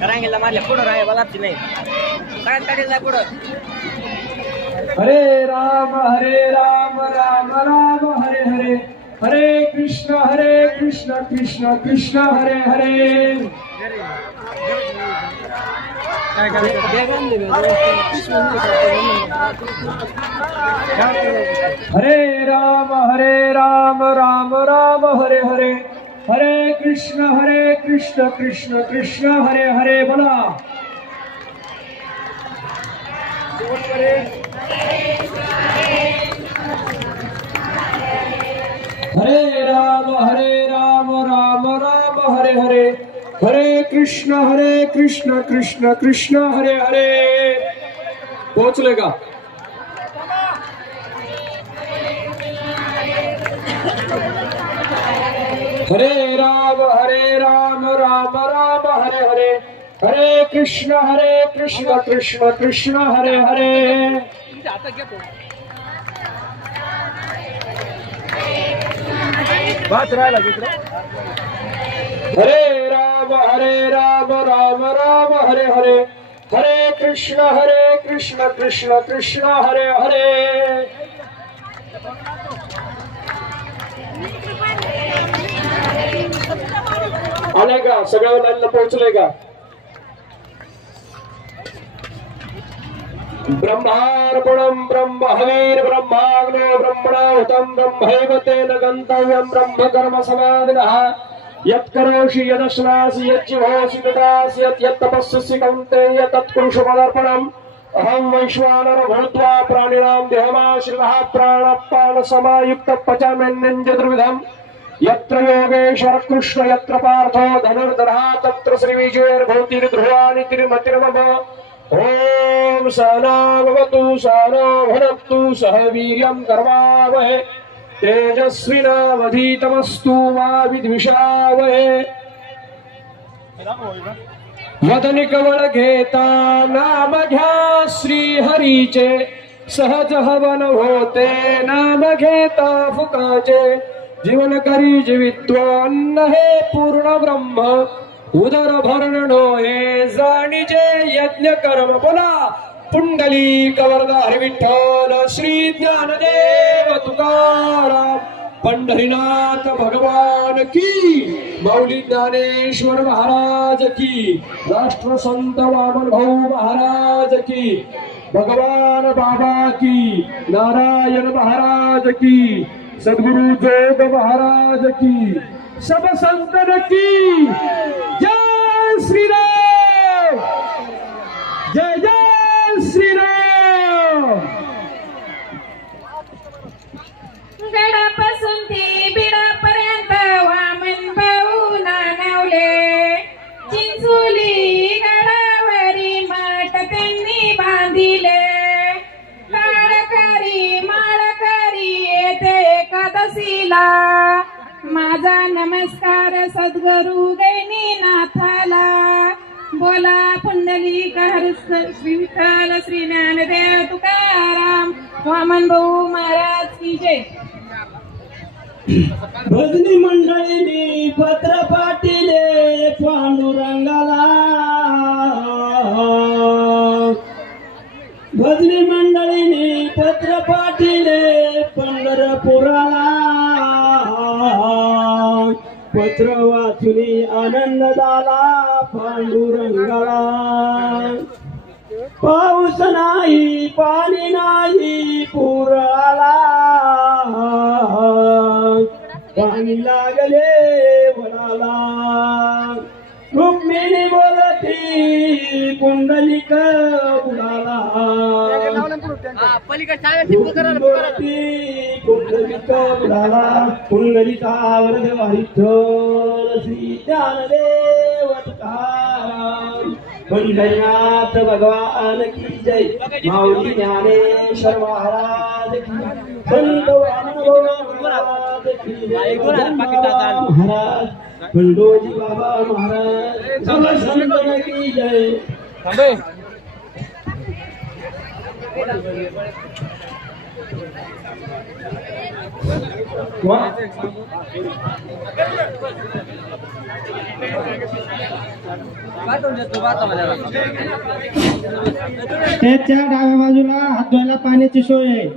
करांगीला मारल्या पुढं राहा मला नाही. काय काढील पुढं. हरे राम हरे राम राम राम हरे हरे. हरे कृष्ण हरे कृष्ण कृष्ण कृष्ण हरे हरे. हरे राम हरे राम राम राम हरे हरे. हरे कृष्ण हरे कृष्ण कृष्ण कृष्ण हरे हरे बोला. हरे राम हरे राम राम राम हरे हरे. हरे कृष्ण हरे कृष्ण कृष्ण कृष्ण हरे हरे. पोहोचले का? हरे राम हरे राम राम राम, हरे हरे। हरे कृष्ण हरे कृष्ण कृष्ण कृष्ण, हरे हरे। बात हरे राम हरे राम राम राम, हरे हरे। हरे कृष्ण हरे कृष्ण कृष्ण कृष्ण, हरे हरे। आले का सगळ्या लाईनला पोहोचले का ब्रह्मार्पणं ब्रह्म हवीर ब्रह्माग्नो ब्रह्मणाहुतं ब्रह्मैव तेन गन्तव्यं ब्रह्म कर्म समाधिनः यत्करोषि यदश्नासि यज्जिहोषि ददासि यत् यत्तपस्यसि कौन्तेय तत्कुरुषु पदार्पणम् अहं वैश्वानर भूत्वा प्राणिनां देहमाश्रितः प्राणपानसमायुक्तः पचाम्यन्यञ्चतुर्विधम् यत्र योगेश्वर कृष्ण, यत्र पार्थो धनुर्धरः तत्र श्रीविजयर्भूतिर्ध्रुवाणि तिरुमतिर्मम। ॐ सहना भवतु सहना भुनक्तु सह वीर्यं कर्वावहे तेजस्विनावधीतमस्तु मा विद्विषावहे। वदनी कवळ घेता नाम घ्या श्री हरीचे सहज हवन होते नाम घेता फुकाचे जीवन करी जीवित्वान्न हे पूर्ण ब्रह्म. उदर भरण हे जाणीचे यज्ञ कर्म. बोला पुंडली कवरदार हरिविठ्ठल श्री ज्ञानदेव तुकाराम. पंढरीनाथ भगवान की माऊली ज्ञानेश्वर महाराज की राष्ट्रसंत वामन भाऊ महाराज की भगवान बाबा की नारायण महाराज की सद्गुरु जोग महाराज की सब संतन की। जय श्रीराम। जय जय। एकादशीला माझा नमस्कार सद्गुरु गैनीनाथाला. बोला पुंडलिक हर श्री विठ्ठल श्री ज्ञानदेव तुकाराम. वामन भाऊ महाराज की जय. भजनी मंडळीने पत्र स्तोत्र वाचुनी आनंद झाला पांडुरंगाला. पाऊस नाही पाणी नाही पूर आला. पाणी लागले वडाला. रुक्मिणी बोलती कुंडलिक बुडाला. विठ्ठल श्री ज्ञानदेव तुकाराम. पंढरीनाथ भगवान की जय. माऊली ज्ञानेश्वर महाराज की संत महाराज की महाराज खंडोजी बाबा महाराज. संतन की जय. त्याच्या डाव्या बाजूला हात धुवायला पाण्याची सोय आहे.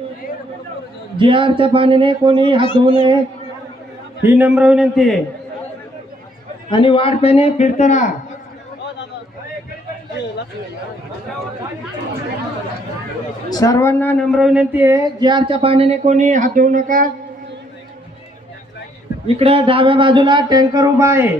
जी आरच्या पाण्याने कोणी हात धुवू नये ही नम्र विनंती आहे. आणि वाढप्याने पेने सर्वांना नम्र विनंती आहे जी पाण्याने कोणी हात देऊ नका. इकडे डाव्या बाजूला टँकर उभा आहे.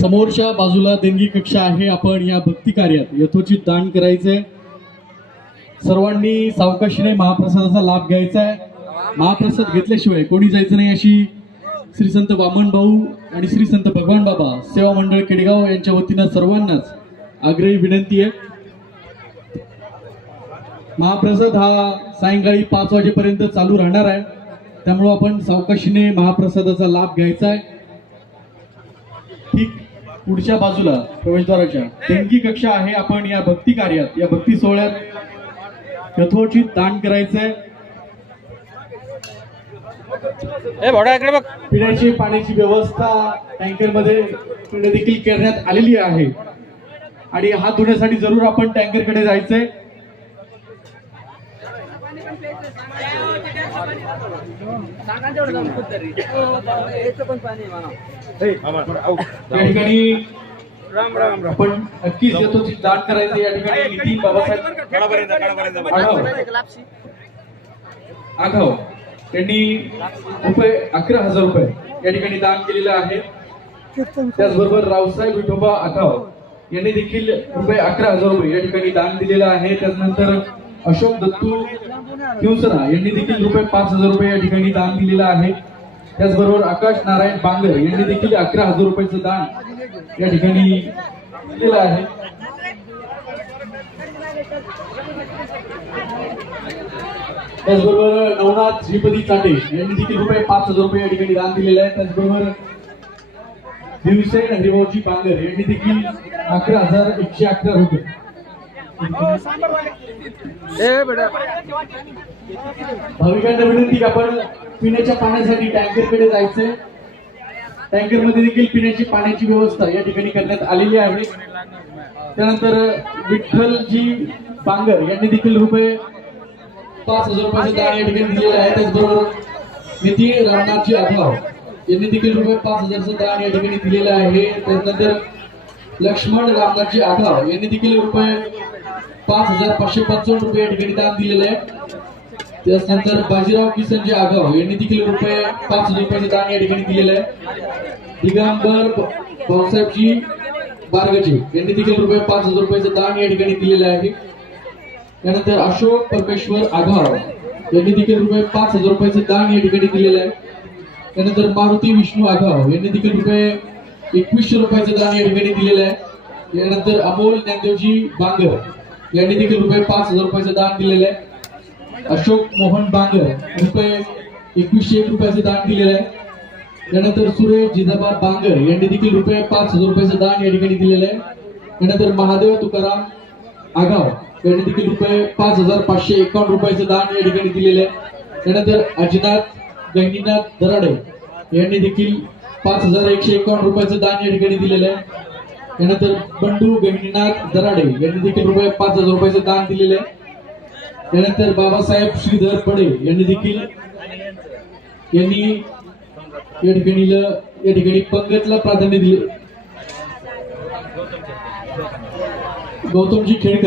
समोरच्या बाजूला देणगी कक्षा आहे. आपण या भक्ती कार्यात यथोचित दान करायचंय. सर्वांनी सावकाशीने महाप्रसादाचा लाभ घ्यायचा आहे महाप्रसाद घेतल्याशिवाय कोणी जायचं नाही अशी श्री संत वामन भाऊ आणि श्री संत भगवान बाबा सेवा मंडळ केडगाव यांच्या वतीनं सर्वांनाच आग्रही विनंती आहे. महाप्रसाद हा सायंकाळी पाच वाजेपर्यंत चालू राहणार आहे. त्यामुळं आपण सावकाशीने महाप्रसादाचा लाभ घ्यायचा आहे पुढच्या बाजूला प्रवेशद्वाराच्या. देणगी कक्षा आहे आपण या भक्ती कार्यात या भक्ती सोहळ्यात. यथोचित दान करायचंय. पिण्याची पाण्याची व्यवस्था टँकरमध्ये देखील करण्यात आलेली आहे. आणि हात धुण्यासाठी जरूर आपण टँकरकडे जायचंय. आपण नक्कीच दान करायचं या ठिकाणी नितीन बाबासाहेब आढाव. आघाव त्यांनी रुपये अकरा हजार रुपये या ठिकाणी दान केलेलं आहे. त्याचबरोबर रावसाहेब विठोबा आघाव यांनी देखील रुपये अकरा हजार रुपये या ठिकाणी दान दिलेलं आहे. त्यानंतर अशोक दत्तू किवसरा यांनी देखील रुपये पाच हजार रुपये या ठिकाणी दान दिलेलं आहे. त्याचबरोबर आकाश नारायण बांगर यांनी देखील अकरा हजार रुपयाचं दान या ठिकाणी दिलेलं आहे. त्याचबरोबर नवनाथ श्रीपती चाटे यांनी देखील रुपये पाच हजार रुपये या ठिकाणी दान दिलेलं आहे. त्याचबरोबर दिवसेन हरिभाऊजी बांगर यांनी देखील अकरा हजार एकशे अकरा रुपये. हो, भाविकांना विनंती की आपण पिण्याच्या पाण्यासाठी टँकरकडे जायचंय. टँकरमध्ये देखील पिण्याची पाण्याची व्यवस्था या ठिकाणी करण्यात आलेली आहे. त्यानंतर विठ्ठलजी बांगर यांनी देखील रुपये पाच हजार रुपयाचे दान या ठिकाणी दिलेले आहे त्याचबरोबर नितीन रामनाथजी आभाव यांनी देखील रुपये पाच हजारचं दान या ठिकाणी दिलेलं आहे. त्यानंतर लक्ष्मण रामनाथजी आघाव यांनी देखील रुपये पाच हजार पाचशे पंचावन्न रुपये या ठिकाणी दान दिलेले आहे त्याच्यानंतर बाजीराव किसनजी आघाव यांनी देखील रुपये पाच हजार रुपयाचे दान या ठिकाणी दिलेलं आहे दिगंबर भाऊसाहेबजी बारगजी यांनी देखील रुपये पाच हजार रुपयाचं दान या ठिकाणी दिलेलं आहे. त्यानंतर अशोक परमेश्वर आघाव यांनी देखील रुपये पाच हजार रुपयाचं दान या ठिकाणी दिलेलं आहे. त्यानंतर मारुती विष्णू आघाव यांनी देखील रुपये एकवीसशे रुपयाचं दान या ठिकाणी दिलेलं आहे. त्यानंतर अमोल ज्ञानदेवजी बांगर यांनी देखील रुपये पाच हजार रुपयाचं दान दिलेलं आहे. अशोक मोहन बांगर रुपये एकवीसशे एक रुपयाचं दान दिलेलं आहे. त्यानंतर सुरेश जिजाबा बांगर यांनी देखील रुपये पाच हजार रुपयाचं दान या ठिकाणी दिलेलं आहे. त्यानंतर महादेव तुकाराम आगाव यांनी देखील रुपये पाच हजार पाचशे एकावन्न रुपयाचं दान या ठिकाणी दिलेलं आहे. त्यानंतर अजिनाथ गहिनीनाथ दराडे यांनी देखील पाच हजार एकशे एकावन्न रुपयाचं दान या ठिकाणी दिलेलं आहे. त्यानंतर बंडू गहिनीनाथ दराडे यांनी देखील रुपये पाच हजार रुपयाचं दान दिलेलं आहे. त्यानंतर बाबासाहेब श्रीधर पडे यांनी देखील यांनी या ठिकाणी या ठिकाणी पंगतला प्राधान्य दिले. गौतमजी खेडकर.